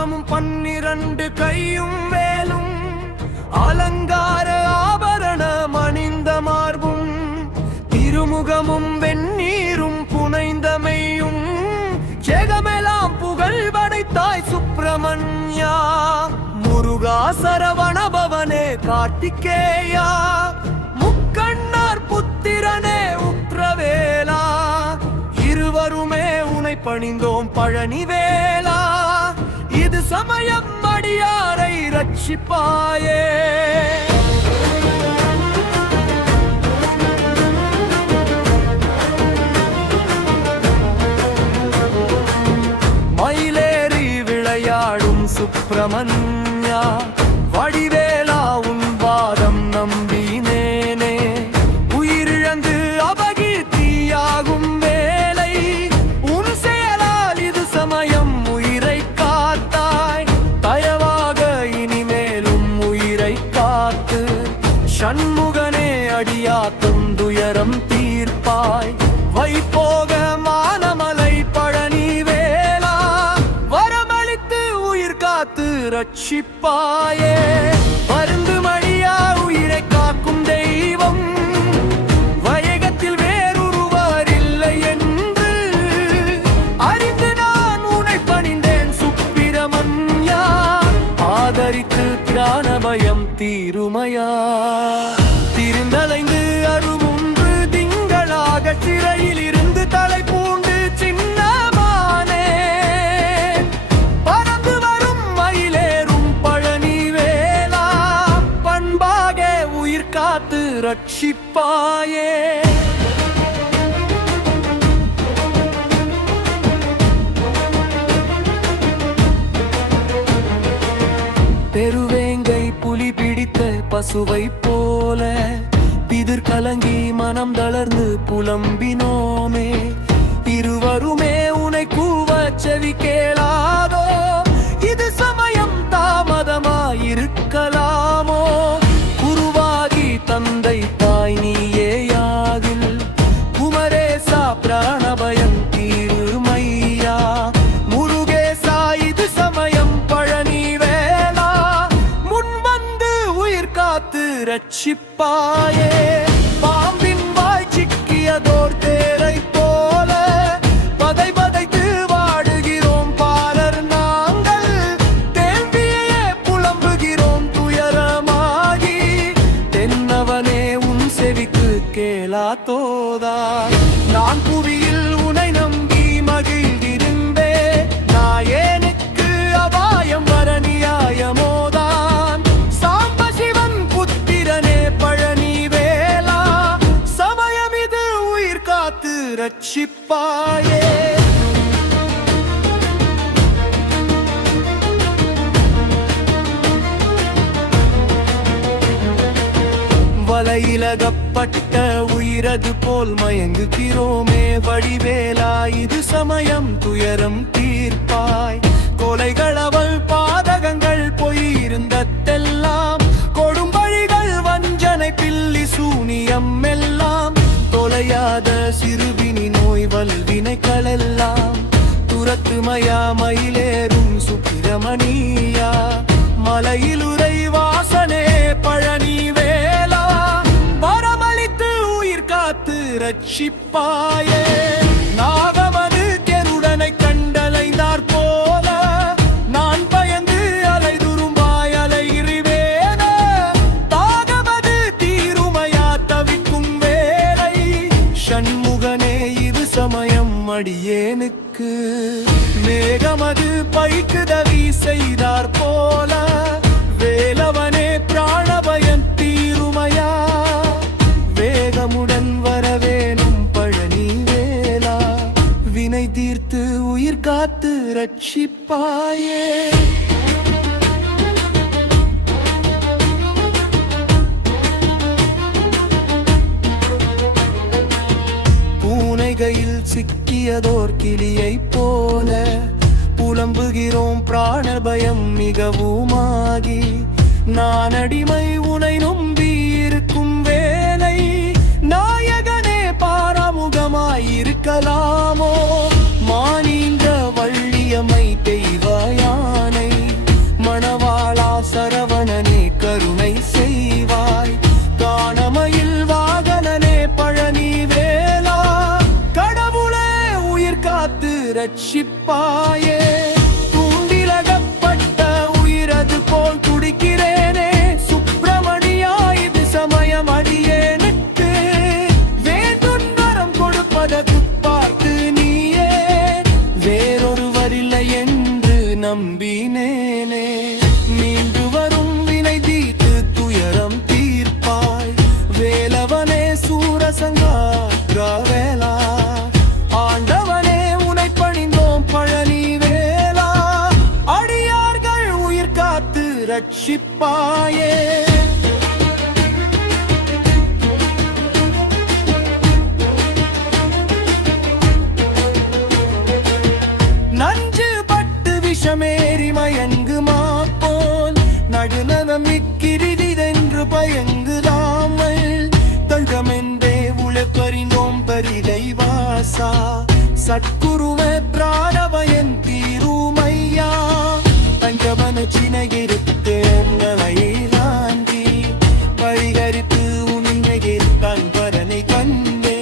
பாகமும் 12 கையும் வேலும் அலங்கார ஆபரண மணிந்த மார்பும் திருமுகமும் வெந்நீரும் புனைந்தமையும் ஜெகமெல்லாம் புகழ் படைத்தாய் சுப்பிரமணியா முருகா சரவண பவனே கார்த்திகேயா முக்கண்ணார் புத்திரனே உத்ரவேலா இருவருமே உனை பணிந்தோம் பழனிவேலா இது சமயம் அடியாரை ரட்சிப்பாயே மயிலேறி விளையாடும் சுப்பிரமணியா வடிவேலா உன் வாதம் நம்பினேனே உயிரிழந்து அபகீர்த்தியாகும் வேலை உன் செயலால் இது சமயம் உயிரை காத்தாய் தயவாக இனிமேலும் உயிரை காத்து சண்முகனே அடியாத்தும் துயரம் தீர்ப்பாய் வைப்போக மானமலை பழனி வேலா வரமளித்து உயிர் காத்து ரட்சிப்பாயே பருந்து மடியா உயிரை காக்கும் தெய்வம் வயகத்தில் வேறொருவர் இல்லை என்று அறிந்து நான் உன்னை பணிந்தேன் சுப்பிரமணியா ஆதரித்து பிராண பயம் தீருமையா திருந்தலைந்து அருமுன்று திங்களாக சிறையில் இருந்து தலை பூண்டு சின்னமானே பறந்து வரும் மயிலேறும் பழனி வேலா பண்பாக உயிர் காத்து ரட்சிப்பாயே பெருவேங்கை புலி பிடித்த பசுவை போல பிதிர் கலங்கி மனம் தளர்ந்து புலம்பினோமே இருவருமே உனை கூவ செவி கேளாதோ இது சமயம் தாமதமாயிருக்கலாமோ குருவாகி தந்தை தாய் நீயேயாகில் குமரேசா பிராணபயம் தீருமையா முருகேசா இது சமயம் பழனி வேலா முன் வந்து உயிர் காத்து ரட்சிப்பாயே பாம்பின் வாய் சிக்கியதோர் தேரை போல பதை பதைத்து வாடுகிறோம் பாலர் நாங்கள் தேம்பியே புலம்புகிறோம் துயரமாகி தென்னவனே உன் செவிக்கு கேளா தோதா நான் புவியில் உனை நம்பி மகிழ்ந்திருந்தே நாயேனுக்கு அபாயம் வர நியாயமோதான் சாம்ப சிவன் புத்திரனே பழனி வேலா சமயம் இது உயிர் காத்து ரட்சிப்பாயே வலையிலகப்பட்ட உயிரது போல் மயங்குகிறோமே வடிவேலா இது சமயம் துயரம் தீர்ப்பாய் கொலைகளவள் பாதகங்கள் பொய்யிருந்ததெல்லாம் கொடும்பழிகள் வஞ்சனை பில்லி சூனியம் எல்லாம் தொலையாத சிறுபினி நோய் வல்வினைகளெல்லாம் துரத்துமையா மயிலேறும் சுப்பிரமணியா மலையிலுரை வாசனே பழனி வேலா வரமளித்து உயிர் காத்து ரட்சிப்பாயே நாகமது கெருடனை கண்டலைந்தார் போல நான் பயந்து அலைதுரும்பாய் அலையிறிவேன தாகமது தீருமையா தவிக்கும் வேலை சண்முகனே இது சமயம் அடியேனுக்கு மேகமது பைக்குதவி செய்தார் போல வேலவனே பிராணபயம் தீருமையா வேகமுடன் வரவேணும் பழனி வேலா வினை தீர்த்து உயிர் காத்து ரட்சிப்பாயே பூனைகையில் சிக்கியதோர் கிளியை போல புலம்புகிறோம் பிராண பயம் மிகவுமாகி நான் அடிமை உனை நம்பி இருக்கும் வேலை நாயகனே பாராமுகமாயிருக்கலாமோ மானீன்ற வள்ளியமை தெய்வயானை ரட்சிப்பாயே. தூண்டிலகப்பட்ட உயிரது போல் துடிக்கிறேனே சுப்பிரமணியா, இது சமயம் அடியேனுக்கு வேண்டும் வரம் கொடுப்பதற்கு பார்த்து நீயே வேறொருவரில்லை என்று நம்பினேனே. மீண்டு வரும் வினை தீர்த்து துயரம் தீர்ப்பாய் வேலவனே சூரசங்காவேலா. ஆண்டவனே உனை பணிந்தோம் பழனி வேலா, அடியார்கள் உயிர் காத்து ரட்சிப்பாயே. நஞ்சு பட்டு விஷமேறி மயங்குமா போல் நடுநலம் மிக்கிரிதென்று பயங்குதாமல் தங்கமென்றே உழைப்பறிந்தோம் பரிதை வாசா. சத்குருவே பிராணபயன் தீருமையா, தங்கவன சினையிருத்தேந்தி பரிகரித்து உன்னையிருத்தான் பரனை கண்டே.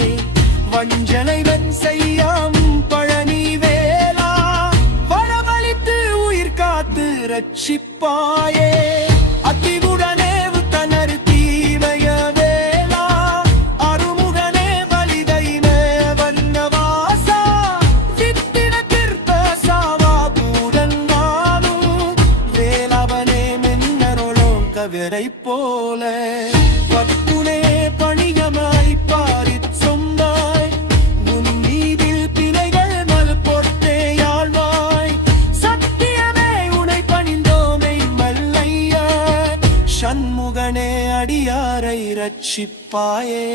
வஞ்சனைவன் செய்யாம் பழனி வேலா, வனமளித்து உயிர் காத்து ரட்சிப்பாயே. அத்திகுடனே தனரு தீவய வேலா, அருமுகனே வலிதைமே வண்ணவாசா. வித்தின கிருத்த சாவா பூரன் நானும் வேலவனே மென்னருளும் கவிரை போல. பத்துனே பணியமாய் பாரித் சொன்னாய், உன் மீதில் பிணைகள் மல் பொட்டேயாழ்வாய். சத்தியமே உனை பணிந்தோமை மல்லையா, சண்முகனே அடியாரை ரட்சிப்பாயே.